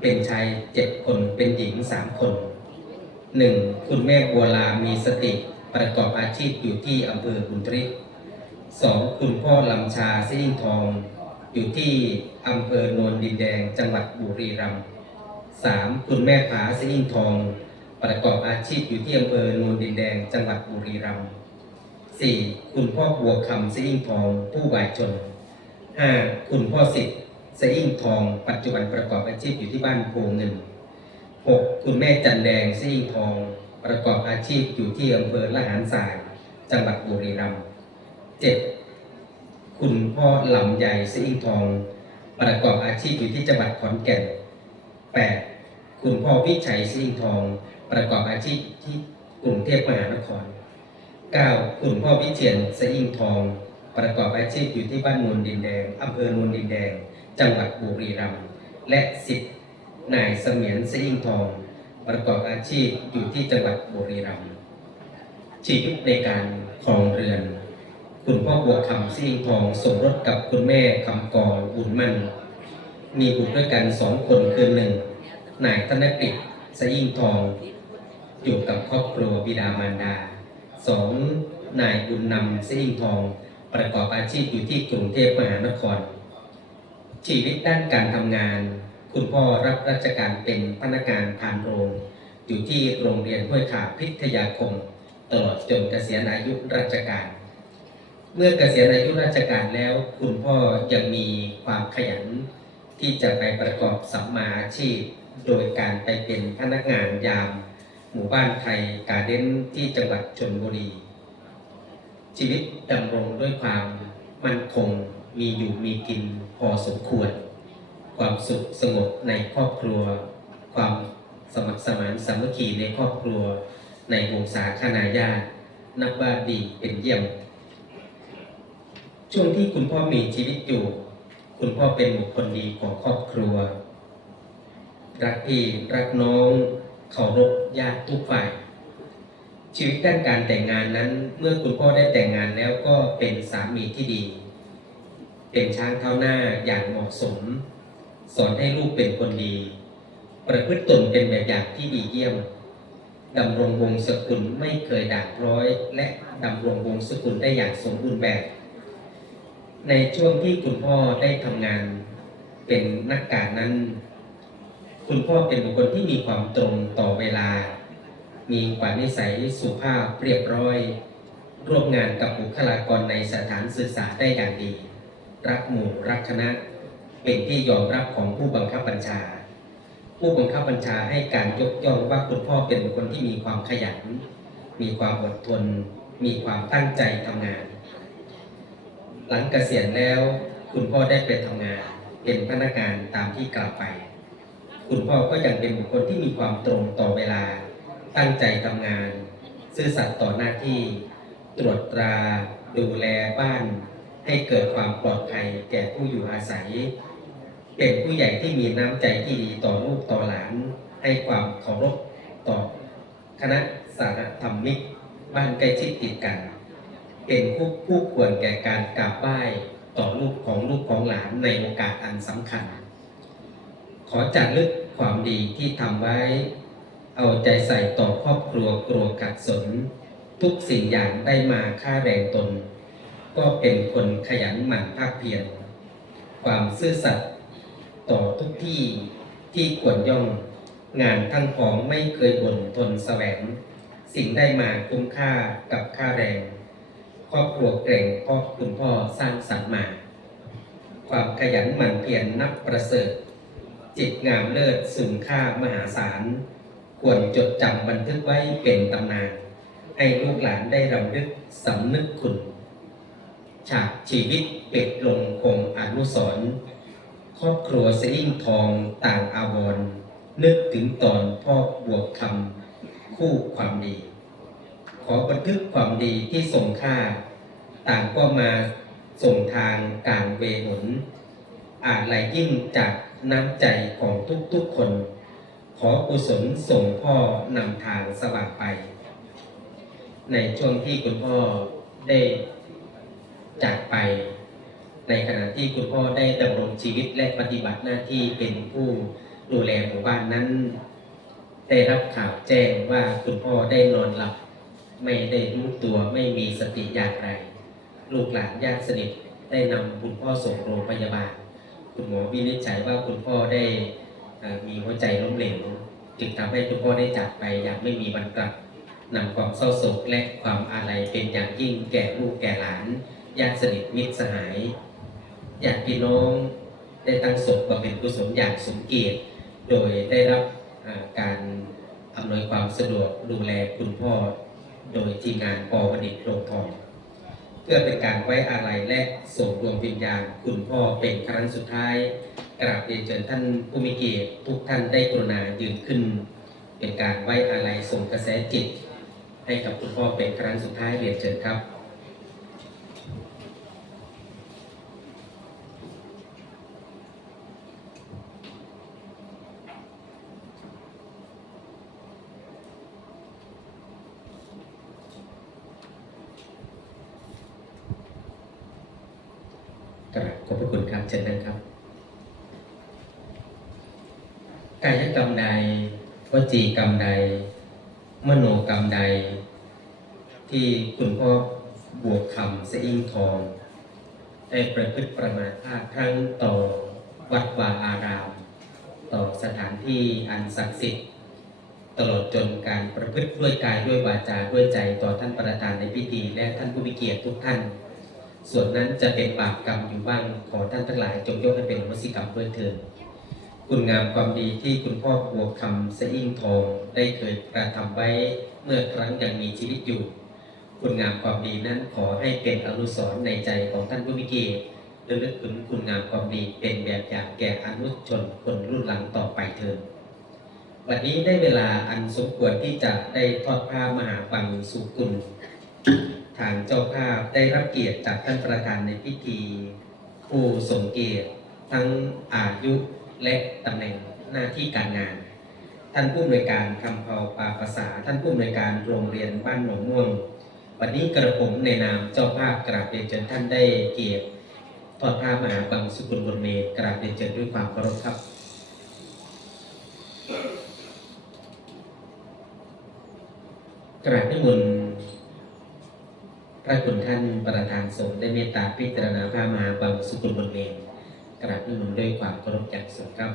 เป็นชายเจ็ดคนเป็นหญิงสามคนหนึ่งคุณแม่บัวลามีสติประกอบอาชีพอยู่ที่อำเภอบุญริกสองคุณพ่อลำชาซิ่งทอง อยู่ที่อำเภอโนนดินแดงจังหวัดบุรีรัมย์สามคุณแม่ผาซิ่งทอง ประกอบอาชีพอยู่ที่อำเภอโนนดินแดงจังหวัดบุรีรัมย์สี่คุณพ่อบัวคำซิ่งทองผู้วายชนห้าคุณพ่อสิทธิ์ ซิ่งทอง ปัจจุบันประกอบอาชีพอยู่ที่บ้านโพเงินหกคุณแม่จันแดงซิ่งทอง ประกอบอาชีพอยู่ที่อำเภอละหารสาย จังหวัดบุรีรัมย์เจ็ดคุณพ่อหลำใหญ่ซิ่งทอง ประกอบอาชีพอยู่ที่จังหวัดขอนแก่น 8. คุณพ่อวิชัยซิ่งทอง ประกอบอาชีพที่กรุงเทพมหานคร 9. คุณพ่อวิเชียนซิ่งทอง ประกอบอาชีพอยู่ที่บ้านโนนดินแดงอำเภอโนนดินแดง จังหวัดบุรีรัมย์และ 10. นายเสมียนซิ่งทอง ประกอบอาชีพอยู่ที่จังหวัดบุรีรัมย์ชีวิตในการครองเรือน คุณพ่อบัวคำซิ่งทองสมรสกับคุณแม่คำกรบุญมั่นมีบุตรด้วยกันสองคนคือหนึ่งนายธนกฤษสยิ่งทอง อยู่กับครอบครัวบิดามารดาสองนายบุญนำสยิ่งทอง ประกอบอาชีพอยู่ที่กรุงเทพมหานคร ชีวิตด้านการทำงาน คุณพ่อรับราชการเป็นพนักงานผ่านโรง อยู่ที่โรงเรียนห้วยขาพิทยาคม ตลอดจนเกษียณอายุราชการ เมื่อเกษียณอายุราชการแล้ว คุณพ่อยังมีความขยัน ที่จะไปประกอบสัมมาอาชีพ โดยการไปเป็นพนักงานยาม หมู่บ้านไทยการเด้นที่จังหวัดชนบุรีชีวิตดำรงด้วยความมั่นคง มีอยู่มีกินพอสมควร ความสุขสงบในครอบครัว ความสมัครสมานสามัคคีในครอบครัว ในวงศาคณาญาตินับว่าดีเป็นเยี่ยม ช่วงที่คุณพ่อมีชีวิตอยู่ คุณพ่อเป็นบุคคลดีของครอบครัว รักพี่รักน้องเคารพญาติทุกฝ่ายชีวิตด้านการแต่งงานนั้น เมื่อคุณพ่อได้แต่งงานแล้วก็เป็นสามีที่ดี เป็นช้างเท้าหน้าอย่างเหมาะสม สอนให้ลูกเป็นคนดี ประพฤติตนเป็นแบบอย่างที่ดีเยี่ยมดำรงวงศกุลไม่เคยด่างพร้อย และดำรงวงศกุลได้อย่างสมบูรณ์แบบ ในช่วงที่คุณพ่อได้ทำงานเป็นนักการนั้น คุณพ่อเป็นบุคคลที่มีความตรงต่อเวลา มีกว่านิสัยสุภาพเรียบร้อย ร่วมงานกับบุคลากรในสถานศึกษาได้อย่างดี รักหมู่รักคณะเป็นที่ยอมรับของผู้บังคับบัญชา ผู้บังคับบัญชาให้การยกย่องว่าคุณพ่อเป็นบุคคลที่มีความขยัน มีความอดทน มีความตั้งใจทำงาน หลังเกษียณแล้วคุณพ่อได้ไปทำงาน เป็นพนักงานตามที่กล่าวไป คุณพ่อก็ยังเป็นบุคคลที่มีความตรงต่อเวลา ตั้งใจทำงาน ซื่อสัตย์ต่อหน้าที่ ตรวจตรา ดูแลบ้าน ให้เกิดความปลอดภัยแก่ผู้อยู่อาศัย เป็นผู้ใหญ่ที่มีน้ำใจที่ดีต่อลูกต่อหลาน ให้ความเคารพต่อคณะสารธรรมิกบ้านใกล้ชิดติดกัน เป็นผู้ผู้ควรแก่การกราบไหว้ต่อลูกของลูกของหลานในโอกาสอันสำคัญ ขอจารึกความดีที่ทำไว้ เอาใจใส่ต่อครอบครัวกลัวขัดสน ทุกสิ่งอย่างได้มาค่าแรงตน ก็เป็นคนขยันหมั่นภาคเพียรความซื่อสัตย์ต่อทุกที่ที่ควรย่องงานทั้งของไม่เคยบ่นทนแสวง สิ่งได้มาคุ้มค่ากับค่าแรง ครอบครัวเกรงพ่อคุณพ่อสร้างสรรค์มา ความขยันหมั่นเพียรนับประเสริฐ จิตงามเลิศสูงค่ามหาศาล ควรจดจำบันทึกไว้เป็นตำนาน ให้ลูกหลานได้รำลึกสำนึกคุณ ฉากชีวิตเป็ดลงคงอนุสรครอบครัวสลิ่งทองต่างอาวรนึกถึงตอนพ่อบวกคำคู่ความดี ขอบันทึกความดีที่ส่งค่า ต่างก็มาส่งทางการเวหนอาจไหลยิ่งจากน้ำใจของทุกๆคน ขอกุศลส่งพ่อนำทางสว่างไป ในช่วงที่คุณพ่อได้ จากไป ในขณะที่คุณพ่อได้ดำรงชีวิตและปฏิบัติหน้าที่เป็นผู้ดูแลหมู่บ้านนั้น ได้รับข่าวแจ้งว่าคุณพ่อได้นอนหลับ ไม่ได้รู้ตัวไม่มีสติอย่างไร ลูกหลานญาติสนิทได้นำคุณพ่อส่งโรงพยาบาล คุณหมอวินิจฉัยว่าคุณพ่อได้มีหัวใจล้มเหลวจึงทำให้คุณพ่อได้จากไปอย่างไม่มีวันกลับนำความเศร้าโศกและความอาลัยเป็นอย่างยิ่งแก่ลูกแก่หลาน ญาติสนิทมิตรสหายญาติพี่น้องได้ตั้งศพบำเพ็ญกุศลอย่างสมเกียรติ โดยได้รับการอำนวยความสะดวกดูแลคุณพ่อ โดยทีมงานปวดิตโรงทองเพื่อเป็นการไว้อาลัยและส่งดวงวิญญาณคุณพ่อเป็นครั้งสุดท้าย กราบเรียนเชิญท่านผู้มีเกียรติทุกท่านได้กรุณายืนขึ้น เป็นการไว้อาลัยส่งกระแสจิต ให้กับคุณพ่อเป็นครั้งสุดท้ายเรียนเชิญครับ กราบขอบพระคุณครับเช่นนั้นครับ กายกรรมใด วจีกรรมใด มโนกรรมใด ที่คุณพ่อบวกคำเสอิงทองได้ประพฤติประมาททั้งต่อวัดวาอาราม ต่อสถานที่อันศักดิ์สิทธิ์ ตลอดจนการประพฤติด้วยกายด้วยวาจาด้วยใจต่อท่านประธานในพิธี และท่านผู้มีเกียรติทุกท่าน ส่วนนั้นจะเป็นบาปกรรมอยู่บ้างขอท่านทั้งหลาย จงยกให้เป็นวสิกรรมด้วยเถิด คุณงามความดีที่คุณพ่อบัวคำสะอิ่งทองได้เคยกระทำไว้เมื่อครั้งยังมีชีวิตอยู่ คุณงามความดีนั้นขอให้เป็นอนุสรณ์ในใจของท่านผู้มีเกียรติระลึกถึงคุณงามความดีเป็นแบบอย่างแก่อนุชนคนรุ่นหลังต่อไปเถิดวันนี้ได้เวลาอันสมควรที่จะได้ทอดผ้ามหาปังสุกุล ทางเจ้าภาพได้รับเกียรติจากท่านประธานในพิธี ผู้ทรงเกียรติทั้งอายุ และตำแหน่งหน้าที่การงาน ท่านผู้อำนวยการคำเภาปาภาษา ท่านผู้อำนวยการโรงเรียนบ้านหนองม่วง วันนี้กระผมในนามเจ้าภาพกราบเรียนเชิญท่านได้เกียรติทอดผ้ามหาบังสุกุลบนเมตรกราบเรียนเชิญด้วยความเคารพครับกราบนิมนต์พระคุณท่านประธานสงฆ์ได้เมตตาพิจารณาพระมหาบังสุกุลบนเมน กราบนิมนต์ด้วยความเคารพจากสุดครับ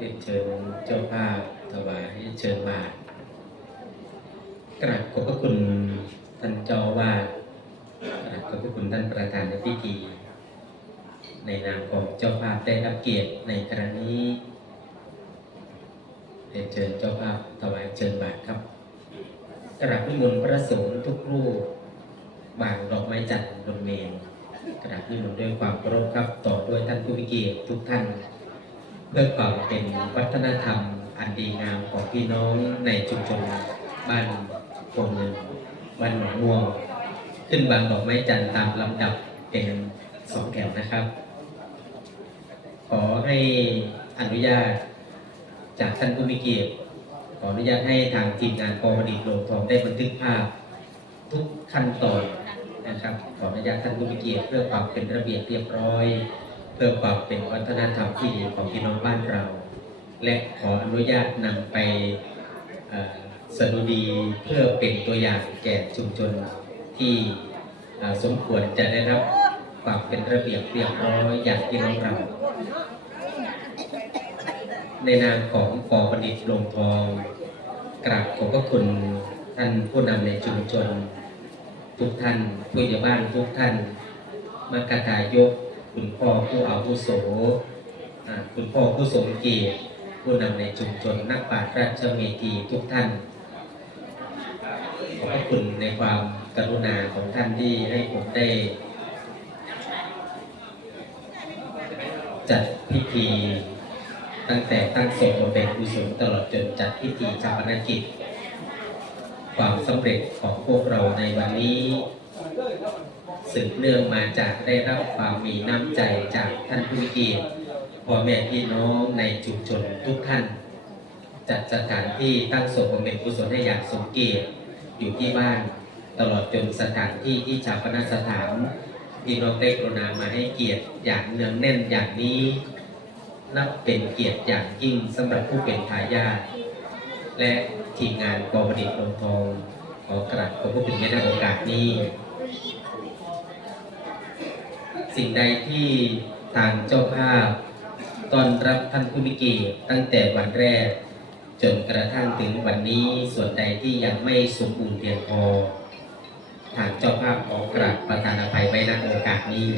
เรียนเชิญเจ้าภาพถวายเชิญบาตรกราบขอบพระคุณท่านเจ้าอาวาดกราบขอบพระคุณท่านประธานในพิธี ในนามของเจ้าภาพได้รับเกียรติในครั้งนี้เรียนเชิญเจ้าภาพถวายเชิญบาตรครับกราบนิมนต์พระสงฆ์ทุกรูปบางดอกไม้จันทร์บนเมนกราบนิมนต์ด้วยความเคารพครับต่อด้วยท่านผู้มีเกียรติทุกท่าน เพื่อความเป็นวัฒนธรรมอันดีงามของพี่น้องในชุมชนบ้านโพนเงินบ้านหนองม่วง ขึ้นบางดอกไม้จันทร์ตามลำดับเป็นสองแถวนะครับ ขอให้อนุญาตจากท่านผู้มีเกียรติขออนุญาตให้ทางทีมงานกองดีโลงทองได้บันทึกภาพ ทุกขั้นตอนนะครับ ขออนุญาตท่านผู้มีเกียรติเพื่อความเป็นระเบียบเรียบร้อย เพื่อความเป็นวัฒนธรรมที่ดีของพี่น้องบ้านเรา และขออนุญาตนำไปสดุดีเพื่อเป็นตัวอย่างแก่ชุมชนที่สมควรจะได้รับความเป็นระเบียบเรียบร้อยอย่างที่น้องเรา ในนามของปอประดิษฐ์ลงทองกราบขอบพระคุณท่านผู้นำในชุมชน ทุกท่านผู้ใหญ่บ้านทุกท่านมากตายก คุณพ่อผู้อาวุโสคุณพ่อผู้สมเกียรติผู้นำในชุมชนนักปราชญ์ราชเมธีทุกท่าน ขอบพระคุณในความกรุณาของท่านที่ให้ผมได้ จัดพิธีตั้งแต่ตั้งศพเป็นกุศลตลอดจนจัดพิธีชาปนกิจ ความสำเร็จของพวกเราในวันนี้ สืบเนื่องมาจากได้รับความมีน้ำใจจากท่านผู้เกียรติพ่อแม่พี่น้องในชุมชนทุกท่าน จัดสถานที่ตั้งศพบำเพ็ญกุศลให้อย่างสมเกียรติอยู่ที่บ้านตลอดจนสถานที่ที่ชาปนสถานพี่น้องได้กรุณามาให้เกียรติอย่างเนืองแน่นอย่างนี้นับเป็นเกียรติอย่างยิ่งสำหรับผู้เป็นทายาทและทีมงานกองประดิษฐ์ลงทองขอกราบขอบพระคุณในโอกาสนี้ สิ่งใดที่ทางเจ้าภาพตอนรับท่านผู้มีเกียรติตั้งแต่วันแรก จนกระทั่งถึงวันนี้ส่วนใดที่ยังไม่สมบูรณ์เพียงพอ ทางเจ้าภาพขอกราบประทานอภัยไว้ณโอกาสนี้